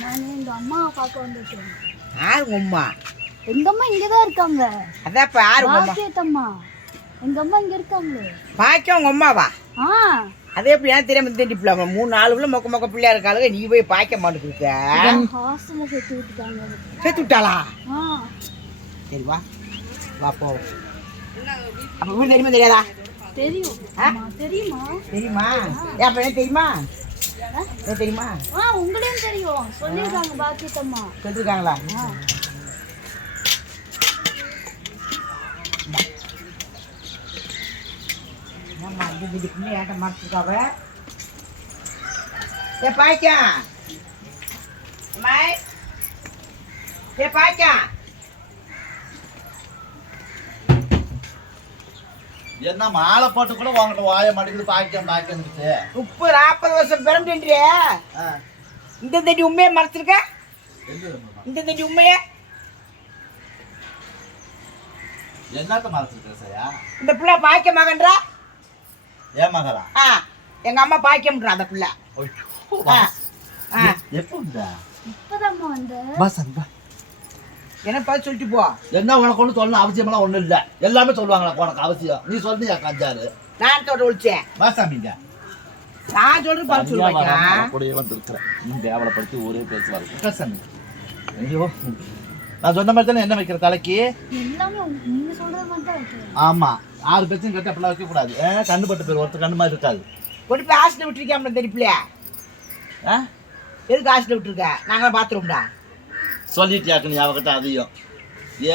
நான் எங்க அம்மாவை பார்க்க வந்துட்டேன். யாரு உம்மா அம்மா? இங்கதான் இருக்காங்க. அதான்ப்பா யாரு உங்க அம்மா? பாக்கியத்தம்மா எங்க அம்மா இங்க இருக்காங்களே. பாக்கியம் உங்க அம்மாவா? ஆ. அதே எப்படி ஏன் தெரியாம தெரிஞ்சுப்பில மூணு நாலு பிள்ளை மொக்க மொக்க பிள்ளையா இருக்காளுங்க நீ போய் பாய்க்க மாட்டேங்க ஹாஸ்டல்ல சேர்த்து விட்டுட்டாங்க. சேர்த்து விட்டாளா? சரி வா. வா போ அப்ப வீடு தெரியுமா தெரியாதா? தெரியும் ஆ? அம்மா, தெரியுமா தெரியுமா ஏன் அப்ப என்ன தெரியுமா என்ன தெரியுமா ஆ உங்களையும் தெரியும் சொல்லிருக்காங்க பாக்கியத்தம்மா சொல்லிருக்காங்களா ஆ என்னம்மா இந்த வீட்டு பிள்ளை ஏட்ட மாட்டிருக்காவ ஏ பாய்க்கா அம்மாய் ஏ பாய்க்கா என்ன மாலை போட்டு கூட உங்கள்கிட்ட வாய மாட்டேங்குது பாக்கியம் பாக்கியம்னுட்டு முப்பது நாற்பது வருஷம் பிறந்துன்றிய இந்த தண்டி உண்மையை மறைச்சிருக்க இந்த தண்டி உண்மையை? என்னத்த மறைச்சிருக்க சையா? இந்த பிள்ளை பாய்க்க மகன்றா? ஏன் மகளா? ஆ எங்க அம்மா பாய்க்கம்ன்றா அந்த பிள்ளை. எப்போ இப்பதாம்மா வந்த. அந்த என்ன பார்த்து சொல்லிட்டு போ. என்ன உனக்கு ஒன்றும் சொல்லணும் அவசியமெல்லாம் ஒன்றும் இல்லை. எல்லாமே சொல்லுவாங்களா உனக்கு அவசியம்? நீ சொல்லியா கஞ்சாரு. நான் தோட்ட ஒழிச்சேன் வாசாமிங்க நான் சொல்றது பார்த்து சொல்லுவாங்க அப்படியே வந்துருக்கிறேன் நீ கேவலப்படுத்தி ஒரே பேச்சு வருது சாமி. ஐயோ. நான் சொன்ன மாதிரி தானே என்ன வைக்கிற தலைக்கு? ஆமா. ஆறு பேச்சும் கட்டி அப்படிலாம் வைக்கக்கூடாது. ஏ கண்ணு பட்டு பேர் ஒருத்தர் கண்ணு மாதிரி இருக்காது. கொண்டு போய் ஹாஸ்டல் விட்டுருக்கேன் ஆ? எதுக்கு ஹாஸ்டல் விட்டுருக்க? நாங்கள் பாத்ரூம்டா சொல்லிட்டியாக்கு நீ அவகிட்ட அதையும்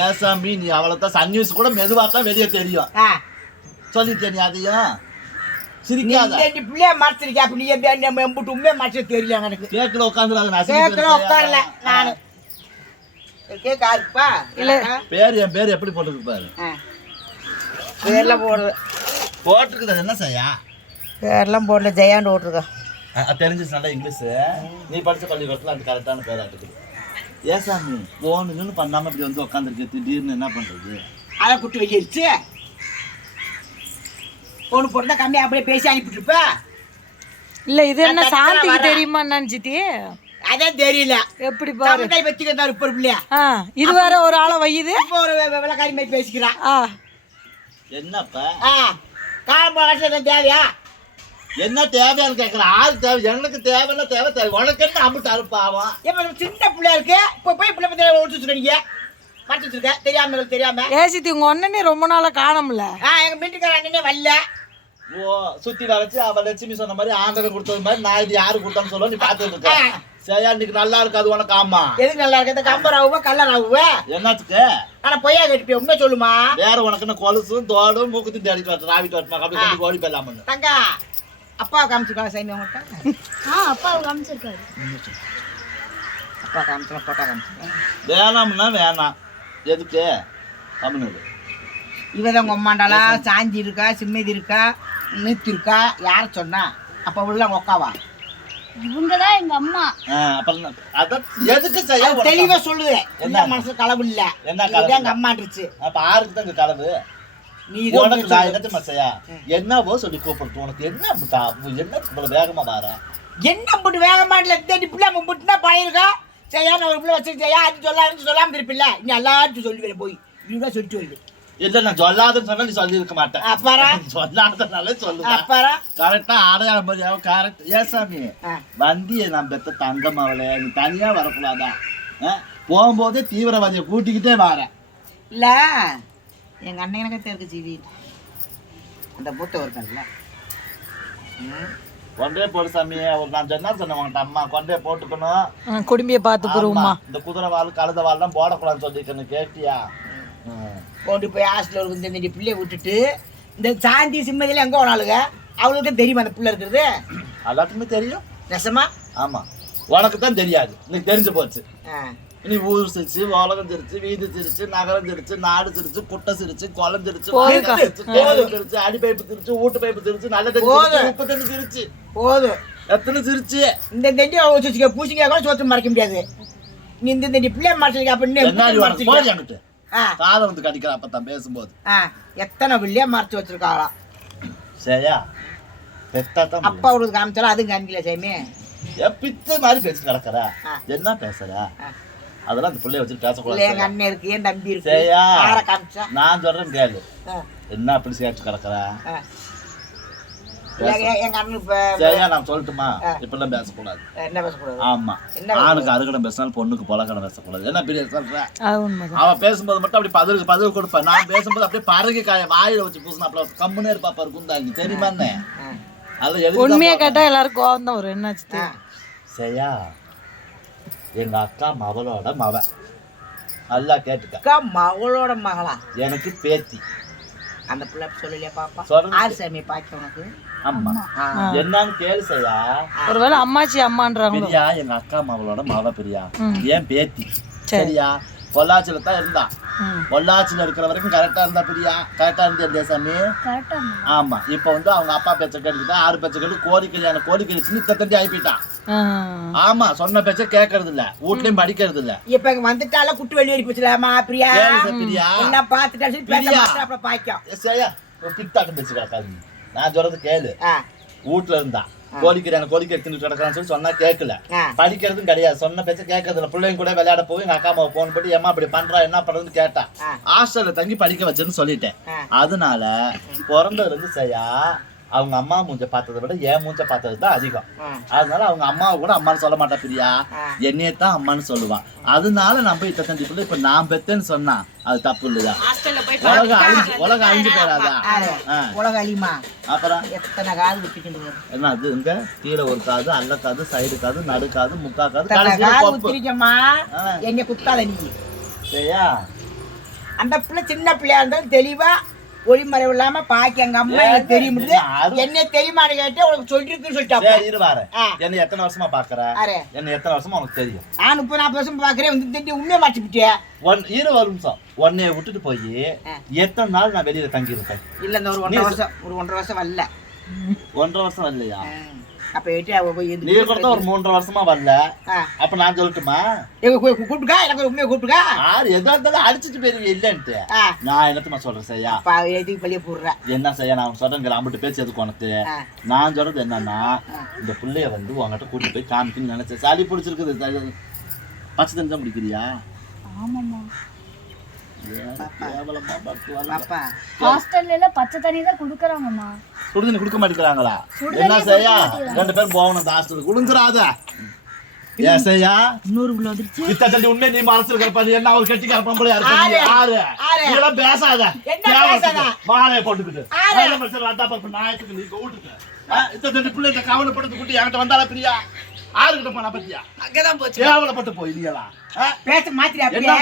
ஏசாமி நீ அவளை தான் சன் நியூஸ் கூட மெதுவாக தான் வெளியே தெரியும். சொல்லிட்டியா நீ அதையும் நீ சிரிக்காத. இந்த பிள்ளைய மறைச்சிருக்கேன் அப்படி நீ எம்பிட்டு உண்மையை மறைச்சது தெரியல எனக்கு. கேக்குல உட்காந்து கேட்கல உட்காரல நான். இல்லை. பேர் என் பேர் எப்படி போட்டுருக்கு பாரு. பேர்லாம் போடுறது போட்டிருக்குது என்ன செய்யா? பேர்லாம் போடல ஜெயாண்டு ஓட்டுருக்கோம் தெரிஞ்சிச்சு நல்லா இங்கிலீஷு. நீ படிச்ச பள்ளிக்கூடத்தில் அந்த கரெக்டான பேர் இருக்குது. ஏசாமி போனுங்கன்னு பண்ணாம இப்படி வந்து உட்காந்துருக்கு திடீர்னு என்ன பண்றது? அதை குட்டி வெளியிருச்சு பொண்ணு பொண்ணு கம்மியாக அப்படியே பேசி அனுப்பிட்டுருப்ப. இல்ல இது என்ன சாந்திக்கு. தெரியுமா நினைச்சிட்டி அதான் தெரியல. எப்படி பாரு. வச்சுக்கிறாரு இப்போ ஒரு பிள்ளையா இது வேற ஒரு ஆளை வையுது. இப்போ ஒரு வெ- வெள்ளக்காரி மாதிரி பேசிக்கிறான். என்னப்பா? ஆ காலம் வருஷம் தேவையா? என்ன தேவையான்னு கேட்குற ஆள் தேவை எனக்கு தேவைன்னா தேவை தேவை. உனக்கு என்ன அம்பிட்டு அறுப்பாவும் இப்போ சின்ன பிள்ளையா இருக்கு இப்போ போய் பிள்ளை பத்தி ஒழிச்சு வச்சுருக்கீங்க மறைச்சு வச்சிருக்க? தெரியாம இருக்கு, தெரியாம. ஏசித்தி உங்க ஒன்னனே ரொம்ப நாளா காணோம்ல? ஆ எங்க வீட்டுக்கார அண்ணனே வரல. ஓ சுத்தி வளைச்சு அவ லட்சுமி சொன்ன மாதிரி ஆண்டவன் கொடுத்தது மாதிரி நான் இது யாரு கொடுத்தான்னு சொல்ல நீ பார்த்துட்டு இருக்க. சரியா இன்னைக்கு நல்லா இருக்காது உனக்கு ஆமா. எதுக்கு நல்லா இருக்கு? இந்த கம்பர் ஆகுவா கல்லர் ஆகுவா என்னத்துக்கு? ஆனா பொய்யா கட்டிப்பே உண்மை சொல்லுமா? வேற உனக்கு என்ன கொலுசும் தோடும் மூக்குத்தி தேடிட்டு வரட்டும் ராவிட்டு வரட்டுமா? அப்படி கொண்டு ஓடி போயிடலாம்னு. தங்கா அப்பா காமிச்சிருக்காங்க சைன் உங்கள்கிட்ட ஆ அப்பாவை காமிச்சிருக்காரு. அப்பா காமிச்சிருக்கேன் போட்டா காமிச்சிருக்கேன் வேணாம்னா வேணாம். எதுக்கு? தமிழ் இவன் உங்க அம்மாண்டாளா? சாந்தி இருக்கா? சிம்மதி இருக்கா? நித்து இருக்கா? யார சொன்னா? அப்ப உள்ள உங்க அக்காவா? இவங்க தான் எங்க அம்மா. அப்புறம் அதான் எதுக்கு செய்ய அது தெளிவா சொல்லுது. என்ன? மனசு களவு இல்ல. என்ன இதுதான் எங்க இல்ல? அம்மாட்டுச்சு அப்ப ஆருக்கு தான் இங்க கலவு? நீ உனக்கு நான் சொல்லு. என்ன செய்யா என்னவோ சொல்லி கூப்பிடுறது உனக்கு என்ன என்ன இவ்வளவு வேகமா வர என்ன போட்டு வேக மாட்டல தேடி பிள்ளை முட்டுனா பழையிருக்கா? செய்யா நான் ஒரு பிள்ளை வச்சிருக்கேன்? செய்யா அது சொல்லாதுன்னு சொல்லாம இருப்பில்ல? நீ எல்லாரும் சொல்லி போய். நீதான் சொல்லிட்டு வருது. இல்ல நான் சொல்லாதன்னு சொன்னா நீ சொல்லி இருக்க மாட்டேன் அப்பாரா சொல்லாதனால சொல்லுவேன் அப்பாரா கரெக்டா அடையாளம் மாதிரி கரெக்ட் ஏசாமி. வண்டியை நான் பெத்த தங்கம் அவளே. நீ தனியா வரக்கூடாதா? போகும்போதே தீவிரவாதியை கூட்டிக்கிட்டே வரேன். இல்ல. எங்க அண்ணன் எனக்கு தெருக்கு ஜீவி. அந்த மூத்த ஒருத்தன்ல கொண்டே போடு சாமி ஒரு நான் சொன்னா உன்கிட்ட அம்மா கொண்டே போட்டுக்கணும். குடும்பிய பார்த்து போருமா இந்த குதிரை வால் கழுத வால்லாம் போடக்கூடாதுன்னு சொல்லிருக்கேன் கேட்டியா. கொண்டு போய் ஹாஸ்டலில் இந்த இந்த பிள்ளைய விட்டுட்டு இந்த சாந்தி சிம்மதியில் எங்கே போனாலுங்க அவளுக்கு தெரியுமா அந்த பிள்ளை இருக்கிறது? எல்லாத்துக்குமே தெரியும். நெசமா? ஆமா. உனக்கு தான் தெரியாது. இன்னைக்கு தெரிஞ்சு போச்சு. ஆ. நீ ஊர் சிரிச்சு உலகம் சிரிச்சு வீதி சிரிச்சு நகரம் சிரிச்சு நாடு சிரிச்சு குட்டை சிரிச்சு குளம் சிரிச்சு சிரிச்சு தேவை சிரிச்சு அடி பைப்பு சிரிச்சு ஊட்டு பைப்பு சிரிச்சு நல்ல தண்ணி உப்பு தண்ணி சிரிச்சு. போதும். எத்தனை சிரிச்சு? இந்த தண்டி வச்சுக்க பூசிங்க கூட சோத்து மறைக்க முடியாது. நீ இந்த தண்டி பிள்ளைய மறைச்சிருக்க அப்படின்னு காதை வந்து கடிக்கிற அப்பதான் பேசும்போது. எத்தனை பிள்ளைய மறைச்சு வச்சிருக்காங்களா சரியா? அப்பா விடுறது காமிச்சாலும் அதுவும் காமிக்கல சாமி. பிச்சை மாதிரி பேச்சு கிடக்குற. என்ன பேசுற. அதெல்லாம் அந்த பிள்ளைய இல்ல பேசக்கூடாது எங்க அண்ணன் இருக்கு என் தம்பி இருக்கு. சரியா? நான் சொல்றேன் கேளு. என்ன அப்படி சேர்த்து கிடக்குற? நான் சொல்லட்டுமா. இப்பெல்லாம் பேசக்கூடாது. என்ன பேசக்கூடாது? ஆமா? ஆணுக்கு அறுகடம் பேசினாலும் பொண்ணுக்கு பொலக்கடம் பேசக்கூடாது. என்ன பெரிய சொல்ற அவன் பேசும்போது மட்டும் அப்படி பதிலுக்கு பதில் கொடுப்பேன். நான் பேசும்போது அப்படியே பறகு காய வாயில வச்சு பூசினா அப்படி கம்முனே இருப்பா பாரு குந்தாங்க. தெரியுமா என்ன? உண்மையா கேட்டா எல்லாரும் கோவம் தான் வரும். என்னாச்சு. சரியா? எங்க அக்கா மவளோட மவ. நல்லா கேட்டுக்க. அக்கா மகளோட மகளா? எனக்கு பேத்தி. அந்த பிள்ளை சொல்லலையா பாப்பா? ஆறு சாமி பாக்கி உனக்கு. அம்மா. என்னன்னு கேளு செய்யா ஒருவேளை அம்மாச்சி அம்மான்றாங்களோ? பிரியா எங்க அக்கா மகளோட மவ பிரியா. ஏன் பேத்தி? சரி. சரியா? பொள்ளாச்சியில தான் இருந்தா. பொள்ளாச்சியில இருக்கிற வரைக்கும் கரெக்டா இருந்தா பிரியா? கரெக்டா இருந்தியா சாமி கரெக்டா ஆமா. இப்போ வந்து அவங்க அப்பா பேச்ச கேட்டுக்கிட்டா ஆறு பேச்ச கேட்டு கோழி கல்யாணம் சின்ன தட்டி ஆயிப்பிட்டான் ஆ. ஆமா சொன்ன பேச்ச கேட்கறது இல்ல வீட்லயும் படிக்கிறது இல்ல இப்ப இங்க வந்துட்டால குட்டு வெளியேறி போச்சுலாமா பிரியா? கேளு சார், பிரியா. எல்லாம் பாத்துட்டா சரி பிரியா. அப்புறம் பாய்க்கும். சரியா? பேச்சு கிடக்காது நான் சொல்றது கேளு. ஆ, வீட்டுல இருந்தா. கோழிக்கறியான கோழிக்கறி தின்னு கிடக்கான்னு சொல்லி சொன்னா கேட்கல. படிக்கிறதும் கிடையாது. சொன்ன பேச்ச கேட்கறது இல்ல பிள்ளைங்க கூட விளையாட போய் எங்க அக்கா அம்மாவை போன் பண்ணி ஏமா அப்படி பண்றா? என்ன பண்றதுன்னு கேட்டா. ஹாஸ்டல்ல தங்கி படிக்க வச்சேன்னு சொல்லிட்டேன். அதனால பிறந்ததுல இருந்து சரியா? அவங்க அம்மா மூஞ்ச பார்த்ததை விட என் மூஞ்ச பார்த்தது தான் அதிகம். அதனால அவங்க அம்மாவை கூட அம்மான்னு சொல்ல மாட்டா பிரியா. என்னையே தான் அம்மான்னு சொல்லுவா. அதனால நம்ம இத்தஞ்சு பிள்ளை இப்ப நான் பெத்தேன்னு சொன்னா அது தப்பு இல்லையா? உலகம் அழிஞ்சு உலகம் அழிஞ்சு போயிடாதா? ஆறு. ஆ. உலக அழிமா அப்புறம்? எத்தனை காது விட்டுக்கிட்டு என்ன அது இங்க? கீழே ஒரு காது அல்ல காது சைடு காது நடு காது முக்கா காது. என்னை குத்தாத நீ. சரியா? அந்த பிள்ளை சின்ன பிள்ளையா இருந்தாலும் தெளிவா ஒளிமறைவு இல்லாம பாக்கி எங்க அம்மா எனக்கு தெரியும் அது- என்ன தெரியுமான்னு கேட்டு உனக்கு சொல்லிருக்குன்னு சொல்லிட்டா இரு வாரேன். ஆ. என்ன எத்தனை வருஷமா பாக்குற. என்ன எத்தனை வருஷமா உனக்கு தெரியும்? நான் முப்பது நாற்பது வருஷம் பாக்குறேன். வந்து திட்டி உண்மையை மாட்டிப்பிட்டியா. ஒன் இரு ஒரு நிமிஷம். உன்னைய விட்டுட்டு போய். எத்தனை நாள் நான் வெளியில தங்கி இருப்பேன் இல்ல இந்த ஒரு ஒன்றரை வருஷம் ஒரு ஒன்றரை வருஷம் வரல. ஒன்றரை வருஷம் வரலையா. அப்ப கூட ஒரு மூன்றரை வருஷமா வரல. அப்ப நான் சொல்லட்டுமா? எங்க கூப்பிட்டுக்கா? எனக்கு உண்மையை கூப்பிட்டுக்கா? யார்? எதா இருந்தாலும் அடிச்சிட்டு போயிருவீங்க இல்லன்ட்டு. நான் என்னத்துமா சொல்றேன் செய்யா எதுக்கு பள்ளிய போடுற? என்ன செய்ய நான் சொல்றேன் அம்பிட்டு பேச்சு எதுக்கு உனக்கு. நான் சொல்றது என்னன்னா இந்த புள்ளைய வந்து உங்ககிட்ட கூட்டிட்டு போய் காமிக்கணும்னு நினைச்சேன். சளி பிடிச்சிருக்குது. பச்சை தண்ணி தான் குடிக்கிறியா? ஆமாம்மா. பாப்பா ஹாஸ்டல்ல எல்லாம் பச்சை தண்ணி தான் குடுக்கறாங்கம்மா. சுடு தண்ணி குடுக்க மாட்டேங்கிறாங்களா? என்ன செய்யா. ரெண்டு பேரும் போகணும் ஹாஸ்டலுக்கு. ஏன் செய்யா? இன்னொரு புள்ள வந்துருச்சு. இத்த தள்ளி உண்மை நீ மனசு இருக்கிற என்ன ஒரு கெட்டி கரப்பம் போல நீ? ஆறு. நீ எல்லாம் பேசாத. என்ன கேவலத்துக்கு. பேசாத? மாலையை போட்டுக்கிட்டு. மனுஷன் வந்தா பாப்ப நாயத்துக்கு நீ வீட்டுக்கு இத்த தள்ளி பிள்ளை இந்த கவலைப்படுத்து குட்டி என்கிட்ட வந்தால பிரியா? ஆறுகிட்ட போனா பத்தியா? அங்கதான் போச்சு. கேவலப்பட்டு போய் நீங்களா? பேச மாத்திரியா என்ன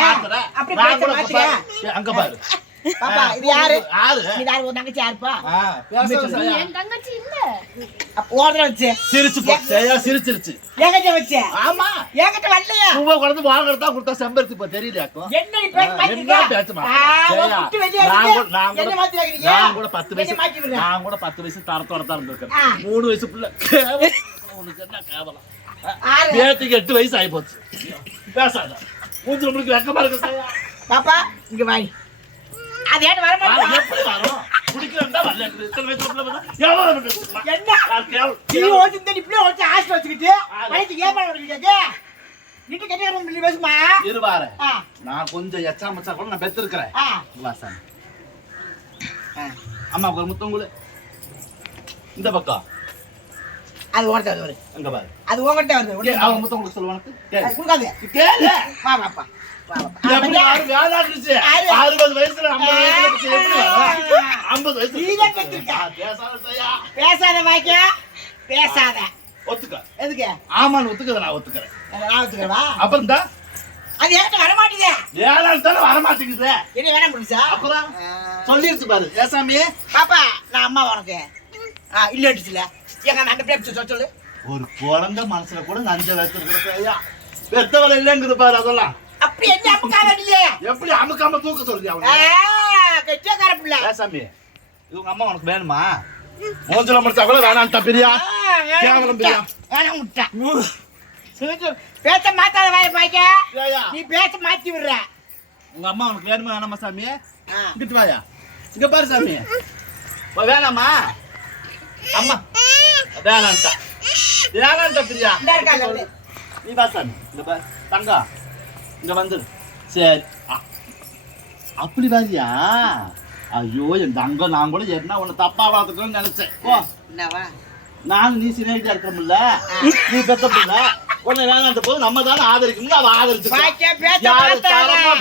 அப்படி பேச மாத்திரியா. அங்க பாரு. பாப்பா இது யாரு? நீ யாரு? ஒரு தங்கச்சி யாருப்பா? ஆ, பேசாத நீ செய்யா. என் தங்கச்சி இல்ல. அப்ப ஓடுற வச்சு. சிரிச்சு சிரிச்சிருச்சு. வச்சு. ஆமா. என்கிட்ட வரலையா. பூவை கொண்டு வாங்குறதா கொடுத்தா செம்பருத்தி இப்போ தெரியலையாக்கும் என்ன நான். கூட- பத்து வயசு நான் கூட பத்து வயசு தரத்தோட தான் இருந்திருக்கேன். மூணு வயசு பிள்ளை. உனக்கு என்ன கேவலம்? பேத்திக்கு எட்டு வயசு ஆகி போச்சு பேசாத. மூஞ்சி நம்மளுக்கு வெக்கமா இருக்கு? பாப்பா இங்க வாய். அது ஏன் வர மாட்டேன் எப்படி வரும்? குடிக்கிறதா வரல. இத்தனை வயசு பிள்ளை பார்த்தா எவ்வளவு இருக்கு? என்ன. நீ ஓட்டு இந்த ஓட்டு வச்சுக்கிட்டு வயிற்று ஏமாற வச்சுக்கிட்டு நீட்டு கட்டி பண்ணி பேசுமா? இரு வாரேன். ஆ. நான் கொஞ்சம் எச்சா மச்சா கூட நான் பெத்திருக்கிறேன். ஆ. வா சாமி. ஆ, அம்மாவுக்கு ஒரு முத்தம் இந்த பக்கம். அது உங்கள்கிட்ட வருது அங்க பாரு. அது உங்கள்கிட்ட வருது அவன் முத்தம் கேளு. அது கொடுக்காது. கேளு வா பாப்பா வா பாப்பா எப்படி யாரு வேளாண்டுச்சு? யாரு? அறுபது வயசுல ஐம்பது. ஆ, பேசாத வாக்கியா பேசாத ஒத்துக்க. எதுக்கு? ஆமான்னு ஒத்துக்கிறத நான் ஒத்துக்கிறேன். நான் வச்சுக்கிறவா அப்புறம் தான் அது என்கிட்ட வர மாட்டேங்குது ஏழாம் தானே வரமாட்டேங்குது. என்ன வேணாம் முடிச்சா அப்புறம்? சொல்லிருச்சு பாரு. ஏசாமி பாப்பா நான் அம்மா உனக்கு. ஆ இல்லட்டுச்சுல எங்க அந்த பிள்ளை சொல்லு சொல்லு. ஒரு குழந்தை மனசுல கூட நஞ்ச வச்சிருக்கிற ஐயா. பெத்தவளை இல்லைங்குது பாரு அதெல்லாம். அப்படி என்ன இல்லையே எப்படி அமுக்காம தூக்க ஆ, அவனை? கெட்டியக்கார பிள்ளை. ஏசாமி இது உங்க அம்மா உனக்கு வேணுமா? மூஞ்சில முடிச்சா கூட வேணான்ட்டா பிரியா? கேவலம். பிரியா. வேணாம் விட்டா. சொல்லு, சொல்லு. பேச மாத்தாத வாய பாய்க்க நீ பேச மாத்தி விடுற. உங்க அம்மா உனக்கு வேணுமா? வேணாமா சாமி. இங்கிட்டு வாயா. இங்க பாரு சாமி. வேணாமா? அம்மா. வேணான்ட்டா வேணான்ட்டா பிரியா. இந்த. நீ சாமி இங்க பாரு தங்கா இங்க வந்துரு சரி. அப்படி வாரியா? ஐயோ என் தங்கம் நான் கூட என்ன உன்னை தப்பா வளர்த்துக்கணும்னு நினைச்சேன். ஓ நானும் நீ சினைட்டா இருக்கமுல்ல நீ பெத்த பிள்ளை உன்னை வேணான்ற போது நம்ம தானே ஆதரிக்கணும். அவ ஆதரிச்சு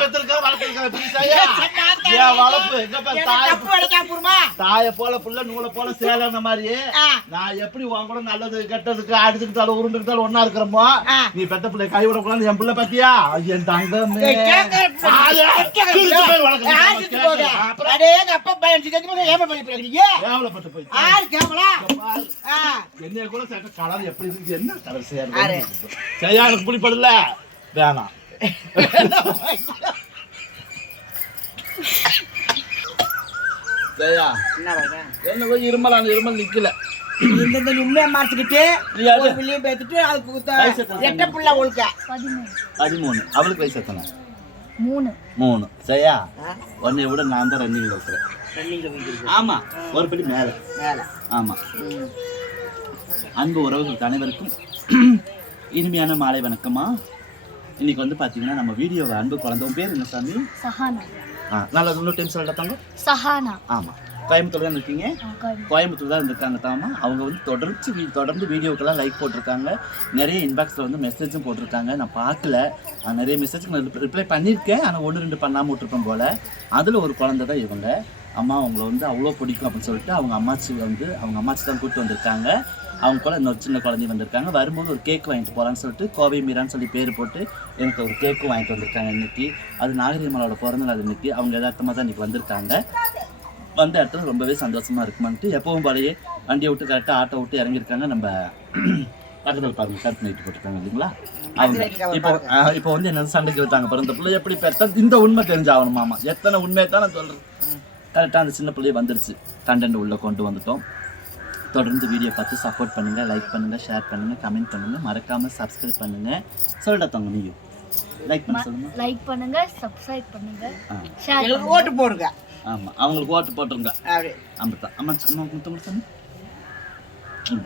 பெற்றிருக்கா வளர்த்திருக்கா தாய போல புள்ள நூலை போல சேலான மாதிரி. நான் எப்படி உன் கூட நல்லது கெட்டதுக்கு அடிச்சுக்கிட்டாலும் உருண்டுக்கிட்டாலும் ஒண்ணா இருக்கிறோமோ. நீ பெத்த பிள்ளை கைவிடக்கூடாது என் பிள்ளை பாத்தியா? என் தங்கமே. என்னைய கூட சேர்த்த கலர் எப்படி இருக்கு? என்ன எனக்கு பிடிப்படல வேணாம். சரியா என்ன போய் இருமல் அந்த இருமல் நிக்கல. இந்த உண்மையை மறைச்சுக்கிட்டு, பிள்ளையை பெத்துட்டு, அதுக்கு எட்ட புள்ள. பதிமூணு. அவளுக்கு வயசு எத்தனை? மூணு. மூணு. சரியா? உன்னை விட நான் தான் ரன்னிங்ல இருக்கிறேன். ஆமா ஒரு படி மேல. மேல. ஆமா. அன்பு உறவுகள் அனைவருக்கும் இனிமையான மாலை வணக்கமா? இன்னைக்கு வந்து பாத்தீங்கன்னா நம்ம வீடியோவை அன்பு குழந்தை உன் பேர் என்ன சாமி? சஹானா. ஆ நல்லா இன்னொரு டைம் சொல்லிட்டாங்க சஹானா. ஆமா. கோயம்புத்தூர் தான் இருக்கீங்க? கோயம்புத்தூர். தான் இருந்திருக்காங்க தாமா. அவங்க வந்து தொடர்ச்சி தொடர்ந்து வீடியோக்கெல்லாம் லைக் போட்டிருக்காங்க. நிறைய இன்பாக்ஸில் வந்து மெசேஜும் போட்டிருக்காங்க. நான் பார்க்கல. நிறைய மெசேஜுக்கு நான் ரிப்ளை பண்ணியிருக்கேன். ஆனால் ஒன்று ரெண்டு பண்ணாமல் விட்டுருப்பேன் போல். அதில் ஒரு குழந்தை தான் இவங்க. அம்மா அவங்கள வந்து அவ்வளோ பிடிக்கும் அப்படின்னு சொல்லிட்டு அவங்க அம்மாச்சி வந்து அவங்க அம்மாச்சி தான் கூப்பிட்டு வந்திருக்காங்க. அவங்க கூட இன்னொரு சின்ன குழந்தை வந்திருக்காங்க. வரும்போது ஒரு கேக் வாங்கிட்டு போகலான்னு சொல்லிட்டு கோவை மீரான்னு சொல்லி பேர் போட்டு எனக்கு ஒரு கேக்கும் வாங்கிட்டு வந்திருக்காங்க இன்னைக்கு. அது நாகரிகமலோட பிறந்த நாள் இன்னைக்கு அவங்க யதார்த்தமாக தான் இன்னைக்கு வந்திருக்காங்க. வந்த இடத்துல ரொம்பவே சந்தோஷமா இருக்குமான்ட்டு எப்பவும் போலயே வண்டியை விட்டு கரெக்டாக ஆட்டோ விட்டு இறங்கியிருக்காங்க. நம்ம பக்கத்தில் பாருங்க. கருப்பு நைட்டு போட்டிருக்காங்க இல்லைங்களா? அவங்க இப்போ இப்போ வந்து என்ன சண்டைக்கு வச்சாங்க பாருங்க இந்த பிள்ளை? எப்படி பெத்த இந்த உண்மை தெரிஞ்சாகணுமாமா எத்தனை உண்மையை தான் நான் சொல்றது கரெக்டாக அந்த சின்ன பிள்ளைய வந்துருச்சு. கண்டென்ட் உள்ள கொண்டு வந்துட்டோம். தொடர்ந்து வீடியோ பார்த்து சப்போர்ட் பண்ணுங்க லைக் பண்ணுங்க ஷேர் பண்ணுங்க கமெண்ட் பண்ணுங்க. மறக்காம சப்ஸ்கிரைப் பண்ணுங்க. சொல்லிட்டா தங்க நீங்க லைக் பண்ண சொல்லுங்க லைக் பண்ணுங்க சப்ஸ்கிரைப் பண்ணுங்க ஓட்டு போடுங்க. ஆமா அவங்களுக்கு ஓட்டு போட்டுருங்க. அப்படி. அமிர்தா அம்மா அம்மா முத்தமிழ் சாமி ம்